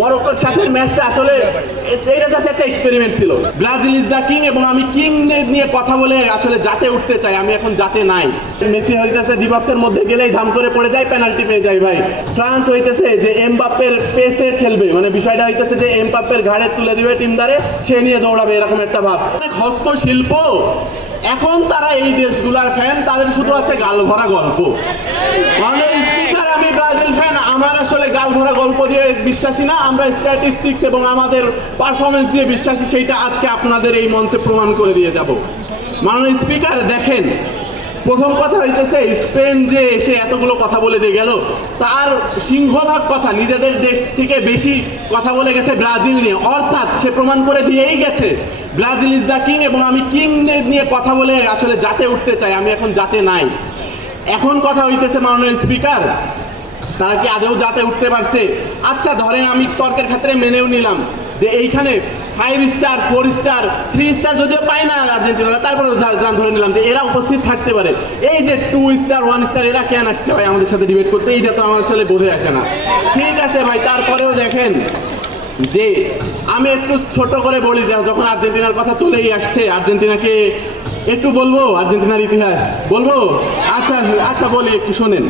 মরক্কোর সাথে ম্যাচটা আসলে এটা জাস্ট একটা এক্সপেরিমেন্ট ছিল। ব্রাজিল ইজ দ্য কিং এবং আমি কিং নিয়ে কথা বলে আসলে জাতে উঠতে চাই, আমি এখন জাতে নাই। মেসি হইতেছে ডিবক্সের মধ্যে গেলেই ধাম করে পড়ে যায়, পেনাল্টি পেয়ে যায় ভাই। ফ্রান্স হইতেছে যে এমবাপ্পের পেসে খেলবে, মানে বিষয়টা হইতেছে যে এমবাপ্পের ঘাড়ে তুলে দিবে টিমদারে, সে নিয়ে দৌড়াবে, এরকম একটা ভাব। অনেক হস্তশিল্প। এখন তারা এই দেশগুলার ফ্যান, তাদের শুধু আছে গাল ভরা গল্প। স্পিকার, আমি ব্রাজিল ফ্যান, আমার আসলে গাল ভরা গল্প দিয়ে বিশ্বাসী না, আমরা স্ট্যাটিস্টিক্স এবং আমাদের পারফরমেন্স দিয়ে বিশ্বাসী, সেইটা আজকে আপনাদের এই মঞ্চে প্রমাণ করে দিয়ে যাব। মাননীয় স্পিকার দেখেন, প্রথম কথা হইতেছে স্পেন যে এসে এতগুলো কথা বলে দিয়ে গেল, তার সিংহভাগ কথা নিজেদের দেশ থেকে বেশি কথা বলে গেছে ব্রাজিল নিয়ে, অর্থাৎ সে প্রমাণ করে দিয়েই গেছে ব্রাজিল ইজ দ্য কিং এবং আমি কিং নিয়ে কথা বলে আসলে জাতে উঠতে চাই, আমি এখন জাতে নাই। এখন কথা হইতেছে মাননীয় স্পিকার, তারা কি আদেও জাতে উঠতে পারছে? আচ্ছা ধরেন আমি তর্কের ক্ষেত্রে মেনেও নিলাম যে এইখানে 5 স্টার 4 স্টার 3 স্টার যদিও পায় না আর্জেন্টিনা, তারপরে ধরে নিলাম যে এরা উপস্থিত থাকতে পারে। এই যে 2 স্টার 1 স্টার এরা কেন আসছে ভাই আমাদের সাথে ডিবেট করতে? এইটা তো আমার আসলে বোঝে আসে না। ঠিক আছে ভাই, তারপরেও দেখেন যে আমি একটু ছোট করে বলি, যখন আর্জেন্টিনার কথা চলেই আসছে, আর্জেন্টিনাকে একটু বলবো, আর্জেন্টিনার ইতিহাস বলবো। আচ্ছা আচ্ছা বলি, একটু শোনেন।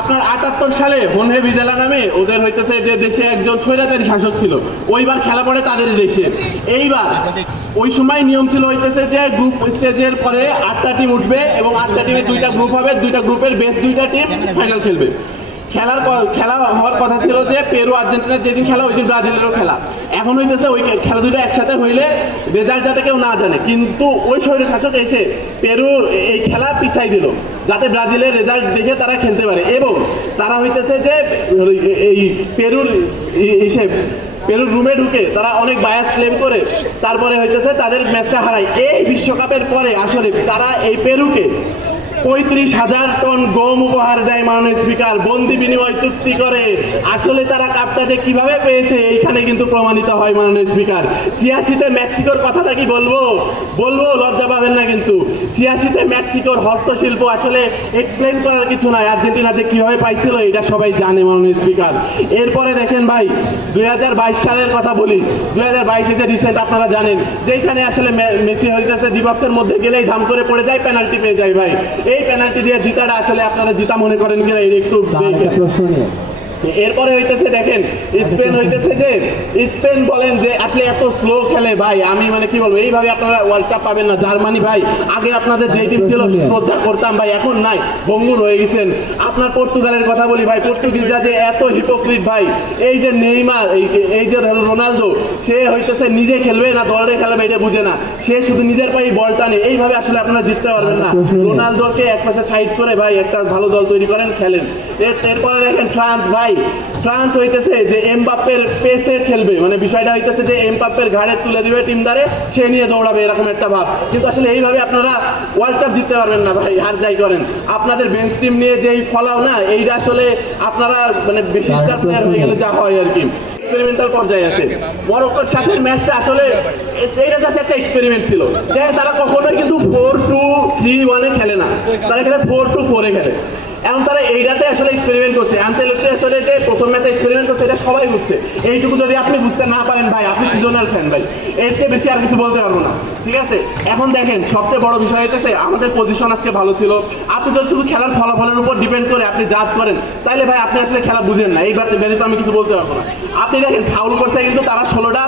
আপনার 78 সালে হোনহে ভিজেলা নামে ওদের হইতেছে যে দেশে একজন স্বৈরাচারী শাসক ছিল, ওইবার খেলা পড়ে তাদের দেশে। এইবার ওই সময় নিয়ম ছিল হইতেছে যে গ্রুপ স্টেজের পরে 8টা টিম উঠবে এবং 8টা টিমে 2টা গ্রুপ হবে, 2টা গ্রুপের বেস্ট 2টা টিম ফাইনাল খেলবে। খেলা হওয়ার কথা ছিল যে পেরু আর্জেন্টিনার যেদিন খেলা ওই দিন ব্রাজিলেরও খেলা। এখন হইতেছে ওই খেলা দুটো একসাথে হইলে রেজাল্ট যাতে কেউ না জানে, কিন্তু ওই শহরের শাসক এসে পেরু এই খেলা পিছাই দিল যাতে ব্রাজিলের রেজাল্ট দেখে তারা খেলতে পারে। এবং তারা হইতেছে যে এই পেরুর রুমে ঢুকে তারা অনেক বায়াস ক্লেম করে তারপরে হইতেছে তাদের ম্যাচটা হারায়। এই বিশ্বকাপের পরে আসলে তারা এই পেরুকে 35,000 টন গম উপহার দেয় মাননীয় স্পিকার, বন্দি বিনিময় চুক্তি করে। আসলে তারা কাপটা যে কিভাবে পেয়েছে এইখানে কিন্তু প্রমাণিত হয় মাননীয় স্পিকার। 86-তে মেক্সিকোর কথাটা কি বলবো, লজ্জা পাবেন না কিন্তু। 86-তে মেক্সিকোর হস্তশিল্প আসলে এক্সপ্লেন করার কিছু নাই, আর্জেন্টিনা যে কিভাবে পাইছিল এটা সবাই জানে মাননীয় স্পিকার। এরপরে দেখেন ভাই 2022 সালের কথা বলি। 2022-এ যে রিসেন্ট আপনারা জানেন যেখানে আসলে মেসি হইতেছে ডিবক্সের মধ্যে গেলেই ধাম করে পড়ে যায়, পেনাল্টি পেয়ে যায় ভাই। এই পেনাল্টি দিয়ে জিতাটা আসলে আপনারা জিতা মনে করেন কিনা এটা একটু প্রশ্ন নিয়ে। এরপরে হইতেছে দেখেন স্পেন হইতেছে যে স্পেন বলেন যে আসলে এত স্লো খেলে ভাই, আমি মানে কি বলবো, এইভাবে আপনারা ওয়ার্ল্ড কাপ পাবেন না। জার্মানি ভাই, আগে আপনাদের যে টিম ছিল শ্রদ্ধা করতাম ভাই, এখন নাই, ভঙ্গুর হয়ে গেছেন। আপনার পর্তুগালের কথা বলি ভাই, পর্তুগিজরা যে এত হিপোক্রিট ভাই। এই যে নেইমার, এই যে রোনালদো, সে হইতেছে নিজে খেলবে না দলে খেলবে এটা বুঝে না, সে শুধু নিজের পায়ে বল টানে। এইভাবে আসলে আপনারা জিততে পারবেন না। রোনালদোকে এক পাশে সাইড করে ভাই একটা ভালো দল তৈরি করেন, খেলেন। এরপরে দেখেন ফ্রান্স ভাই, ফ্রান্স হইতেছে যে এমবাপ্পের পেসে খেলবে, মানে বিষয়টা হইতেছে যে এমবাপ্পের ঘাড়ে তুলে দিবে টিমদারে, সে নিয়ে দৌড়াবে, এরকম একটা ভাব। কিন্তু আসলে এইভাবে আপনারা ওয়ার্ল্ড কাপ জিততে পারবেন না ভাই, আর যাই করেন। আপনাদের বেঞ্চ টিম নিয়ে যেই ফলাও না, এইটা আসলে আপনারা মানে বেশি স্টার প্লেয়ার হয়ে গেলে যা হয় আর কি। এক্সপেরিমেন্টাল পর্যায়ে আছে। মরক্কোর সাথে ম্যাচটা আসলে এটা জাস্ট একটা এক্সপেরিমেন্ট ছিল, যে তারা কখনোই কিন্তু 4-2-3-1-এ খেলে না, তারা খেলে 4-2-4-এ খেলে। এখন তারা এইটাতে আসলে এক্সপেরিমেন্ট করছে। আনচেলত্তি আসলে যে প্রথম ম্যাচে এক্সপেরিমেন্ট করছে এটা সবাই বুঝছে। এইটুকু যদি আপনি বুঝতে না পারেন ভাই, আপনি সিজনাল ফ্যান ভাই, এর চেয়ে বেশি আর কিছু বলতে পারবো না। ঠিক আছে, এখন দেখেন সবচেয়ে বড় বিষয় হইতেছে আমাদের পজিশন আজকে ভালো ছিল। আপনি যদি শুধু খেলার ফলাফলের উপর ডিপেন্ড করে আপনি জাজ করেন, তাহলে ভাই আপনি আসলে খেলা বুঝেন না। এই ব্যতীত আমি কিছু বলতে পারবো না। আপনি দেখেন ফাউল করছে কিন্তু তারা 16টা,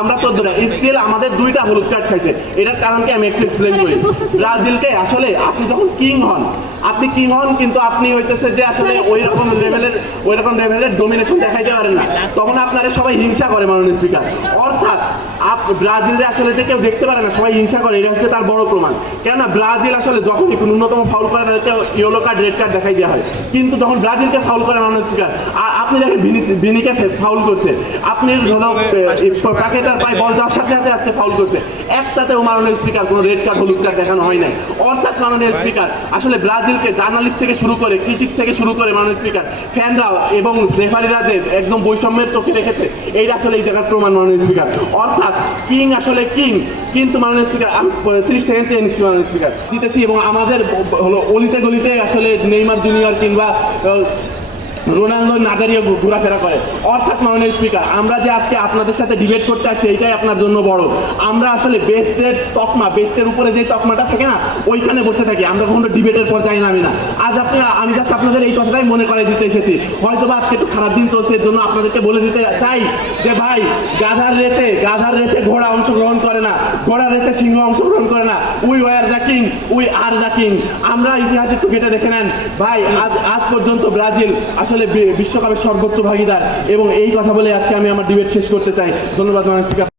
আমরা 14টা, স্টিল আমাদের 2টা হলুদ কার্ড খাইছে। এটার কারণকে আমি একটু এক্সপ্লেন করি। ব্রাজিলকে আসলে আপনি যখন কিং হন, আপনি কিং হন কিন্তু আপনি হইতেছে যে আসলে ওই রকম লেভেলের ডোমিনেশন দেখাইতে পারেন না, তখন আপনারা সবাই হিংসা করে মাননীয় স্পিকার। অর্থাৎ ব্রাজিলে আসলে যে কেউ দেখতে পারে না, সবাই হিংসা করে, এটা হচ্ছে তার বড় প্রমাণ। কেননা ব্রাজিল আসলে যখন ন্যূনতম ফাউল করে তাদেরকে ইয়েলো কার্ড রেড কার্ড দেখাই দেওয়া হয়, কিন্তু যখন ব্রাজিলকে ফাউল করে মাননীয় স্পিকার, আপনি দেখেন ভিনিকে ফাউল করছে, আপনি তাকে তার পায়ে বল যাওয়ার সাথে সাথে আজকে ফাউল করছে, একটাতেও মাননীয় স্পিকার কোনো রেড কার্ড হলুদ কার্ড দেখানো হয় নাই। অর্থাৎ মাননীয় স্পিকার আসলে ব্রাজিলকে জার্নালিস্ট থেকে শুরু করে ক্রিটিক্স থেকে শুরু করে মাননীয় স্পিকার ফ্যানরা এবং রেফারিরা যে একদম বৈষম্যের চোখে রেখেছে, এইটা আসলে এই জায়গার প্রমাণ মাননীয় স্পিকার। অর্থাৎ কিং আসলে কিং, কিন্তু মাননীয় স্পিকার আমি 30 সেকেন্ড চেয়ে নিচ্ছি মাননীয় স্পিকার, জিতেছি। এবং আমাদের হলো অলিতে গলিতে আসলে নেইমার জুনিয়র কিংবা রোনালদো নাজারিয়া ঘোরাফেরা করে। অর্থাৎ মাননীয় স্পিকার, আমরা যে আজকে আপনাদের সাথে ডিবেট করতে আসছি এইটাই আপনার জন্য বড়। আমরা আসলে বেস্টের তকমা, বেস্টের উপরে যে তকমাটা থাকে না, ওইখানে বসে থাকি, আমরা কখনো ডিবেটের পর্যায়ে নামি না। আজ আমি জাস্ট আপনাদের এই কথাটাই মনে করাই দিতে এসেছি। হয়তো বা আজকে একটু খারাপ দিন চলছে, এর জন্য আপনাদেরকে বলে দিতে চাই যে ভাই, গাধার রেসে ঘোড়া অংশগ্রহণ করে না, ঘোড়ার রেসে সিংহ অংশগ্রহণ করে না। We were the king, we are the king. আমরা ইতিহাসে একটু ঘেটে দেখে নেন ভাই, আজ পর্যন্ত ব্রাজিল আসলে বিশ্বকাপের সর্বোচ্চ ভাগিদার। এবং এই কথা বলে আজকে আমি আমার ডিবেট শেষ করতে চাই। ধন্যবাদ মাননীয় স্পিকার।